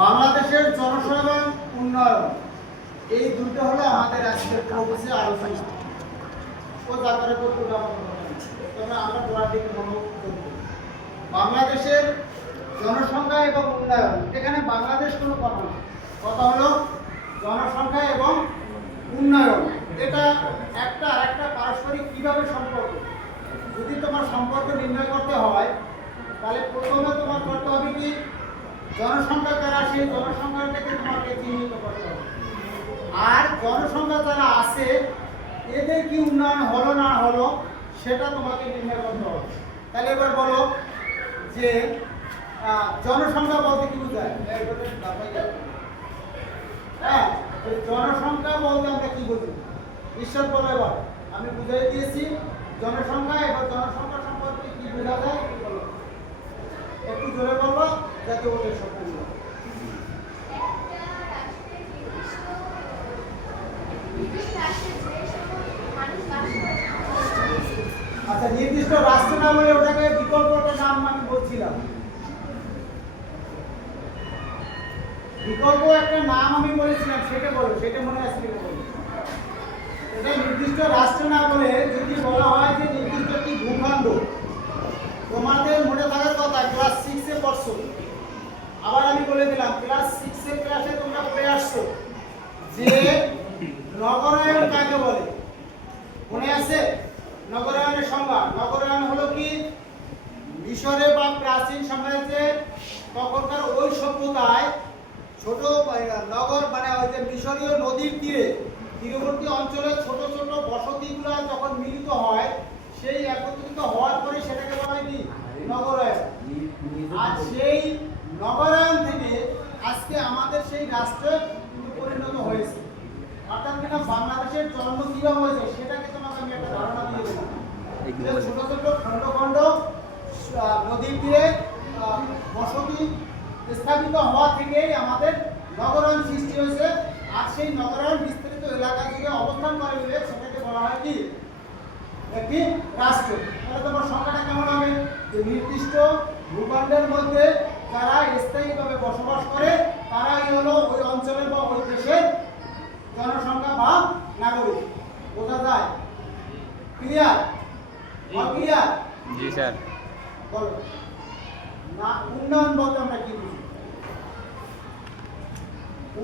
বাংলাদেশের জনসেবা উন্নয়ন, এই দুটো হলো আমাদের আজকের প্রবেশে আলোচনা। ও যাত্রা করতে তবে আমরা গোড়ার দিকে মনোযোগ করব। বাংলাদেশের জনসংখ্যা এবং উন্নয়ন, এখানে বাংলাদেশ কোনো কথা না, কথা হলো জনসংখ্যা এবং উন্নয়ন। এটা একটা আরেকটা পারস্পরিক কিভাবে সম্পর্ক। যদি তোমার সম্পর্ক নির্ণয় করতে হয় তাহলে প্রথমে তোমার করতে হবে কি, জনসংখ্যা যারা সেই জনসংখ্যাটাকে তোমাকে চিহ্নিত করতে হবে। আর জনসংখ্যা যারা আছে এদের কি উন্নয়ন হলো না হলো সেটা তোমাকে নির্ণয় করতে হবে। তাহলে এবার বলো যে জনসংখ্যা বলতে কি বোঝায়? হ্যাঁ, জনসংখ্যা বলতে আমরা কি বুঝি? ঈশ্বর বলো এবার, আমি বুঝাই দিয়েছি জনসংখ্যা। এবার জনসংখ্যা সম্পর্কে কি বোঝা যায় একটু জোরে বলবো যাতে ওদের সম্পূর্ণ। আচ্ছা, নির্দিষ্ট রাষ্ট্র না বলে ওটাকে বিকল্প একটা নাম আমি বলছিলাম। বিকল্প একটা নাম আমি বলেছিলাম, সেটা বলো, সেটা মনে আছে কিনা বলো। এটা নির্দিষ্ট রাষ্ট্র না বলে যদি বলা হয় যে নির্দিষ্ট একটি ভূখণ্ড, তোমাদের মনে থাকার কথা ক্লাস 6 এ পড়ছো। আবার আমি বলে দিলাম ক্লাস 6 এর ক্লাসে তোমরা পড়ে আসছো যে নগরায়ন কাকে বলে, মনে আছে? নগরায়নের সংজ্ঞা, নগরায়ন হলো কি, মিশরে বা প্রাচীন সাম্রাজ্যে তখনকার ওই সভ্যতায় ছোট নগর, মানে ওই যে মিশরীয় নদীর তীরবর্তী অঞ্চলে ছোট ছোট বসতিগুলো যখন মিলিত হয়, সেই একত্রিত হওয়ার পরে সেটাকে বলা হয় কি, নগরায়ন। আর সেই নগরায়ন থেকে আজকে আমাদের সেই রাষ্ট্রে পরিণত হয়েছে। অর্থাৎ কিনা বাংলাদেশের জন্ম কিভাবে হয়েছে সেটাকে তোমাকে আমি একটা ধারণা দিয়ে দিলাম। ছোট ছোট খণ্ড খণ্ড নদীর তীরে বসতি স্থাপিত হওয়া থেকেই আমাদের নগরায়ন সৃষ্টি হয়েছে। আর সেই নগরায়ন বিস্তৃত এলাকা থেকে অবস্থান করে বলে সেটাকে বলা হয় কি, একটি রাষ্ট্র। তাহলে তোমার সংখ্যাটা কেমন হবে? যে নির্দিষ্ট ভূখণ্ডের মধ্যে যারা স্থায়ীভাবে বসবাস করে তারাই হলো ওই অঞ্চলের বা ওই দেশের জনসংখ্যা বা নাগরিক। বোঝা যায়? ক্লিয়ার? ক্লিয়ার? জি স্যার। বলো না, উন্নয়ন বলতে আমরা কি বুঝি?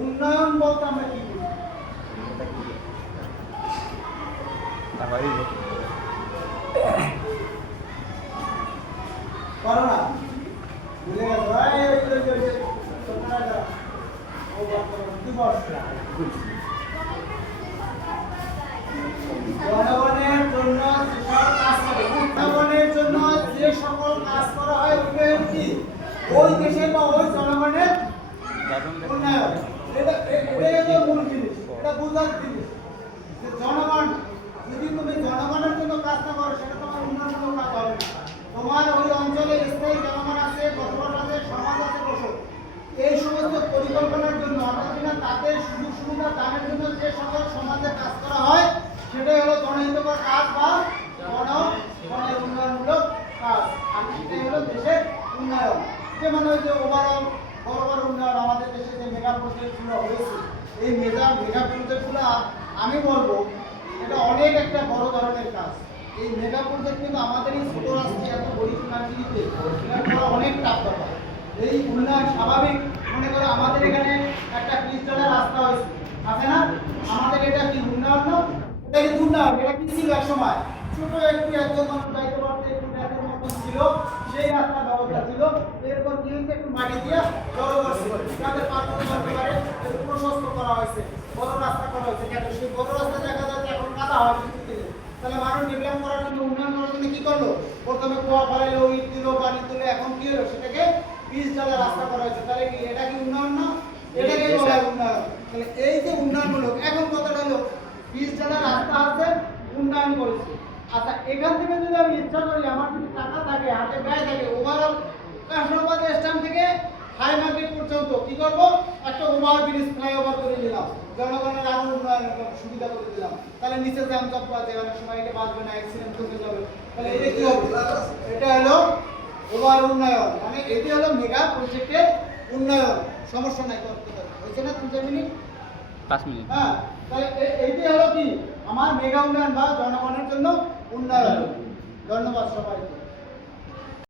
উন্নয়ন বলতে আমরা কি বুঝি? করো না, ভুলে গেছো। জনগণের জন্য উন্নয়নের জন্য যে সকল কাজ করা হয় ওইটাই কি, ওই দেশের বা ওই জনগণের উন্নয়ন। এটাই তো মূল জিনিস, এটা বোঝার জিনিস যে জনগণ, যদি তুমি জনগণের জন্য কাজ না করো সেটা তোমার উন্নয়নমূলক কাজ হবে না। তোমার ওই অঞ্চলে স্থায়ী জনগণ আছে, বসবাস আছে, সমাজ আছে, বসো, এই সমস্ত পরিকল্পনার জন্য অর্থাৎ তাদের সুযোগ সুবিধা দানের জন্য যে সকল সমাজে কাজ করা হয় সেটাই হলো জনহিতকর কাজ বা উন্নয়নমূলক কাজ। আর সেটাই হলো দেশের উন্নয়ন। যেমন ওই যে ওভারঅল বড় বড় উন্নয়ন আমাদের দেশে যে মেগা প্রজেক্টগুলো হয়েছে, এই মেগা প্রজেক্টগুলো আমি বলবো এটা অনেক একটা বড় ধরনের কাজ। এই মেগা প্রজেক্ট কিন্তু আমাদের এই ছোট রাষ্ট্রে এত গরিব কান্ট্রিতে অনেক টাফ ব্যাপার। এই উন্নয়ন স্বাভাবিক, মনে করো আমাদের এখানে একটা পিচ ঢালার রাস্তা হয়েছে, আছে না? আমাদের এটা কি উন্নয়ন না? এটা কিন্তু উন্নয়ন। এটা কি ছিল এক সময় ছোট একটু একজন মানুষ যাইতে পারতো, একটু ব্যাগের মতন ছিল, সেই রাস্তার ব্যবস্থা ছিল। এরপর কি হয়েছে, একটু মাটি দিয়ে জড়ো করছে, যাদের পার করতে পারে একটু প্রশস্ত করা হয়েছে, বড় রাস্তা করা হয়েছে। কেন সেই বড় রাস্তা দেখা যাচ্ছে এখন কাদা হয় কিছুতে। তাহলে মানুষ ডেভেলপ করার জন্য, উন্নয়ন করার জন্য কি করলো? প্রথমে কুয়া ফেলাইলো, ইট দিল, পানি তুলে, এখন কি হলো সেটাকে পিচ ঢালা রাস্তা করা হয়েছে। তাহলে কি এটা কি উন্নয়ন না? এটাকে বলা হয় উন্নয়ন। তাহলে এই যে উন্নয়নমূলক, এখন কথাটা হলো পিচ ঢালা রাস্তা আছে, উন্নয়ন করেছে। আচ্ছা, এখান থেকে যদি আমি ইচ্ছা করি, আমার যদি টাকা থাকে, হাতে ব্যয় থাকে, ওভারঅল কাশিনাবাদ স্ট্যান্ড থেকে হাই মার্কেট পর্যন্ত কি করবো, একটা ওভারব্রিজ ফ্লাইওভার করে দিলাম, জনগণের আরো উন্নয়নের সুবিধা করে দিলাম। তাহলে নিচে জ্যাম জপ আছে, অনেক সময় এটা বাঁচবে না, অ্যাক্সিডেন্ট হয়ে যাবে। তাহলে এটা কি হবে? এটা হলো ওভার উন্নয়ন। মানে এটি হলো মেগা প্রজেক্টের উন্নয়ন। সমস্যা নাই, করতে পারি। হয়েছে না 3-4 মিনিট? 5 মিনিট। হ্যাঁ, তাহলে এইটাই হলো কি আমার মেগা উন্নয়ন বা জনগণের জন্য উন্নয়ন। ধন্যবাদ সবাইকে।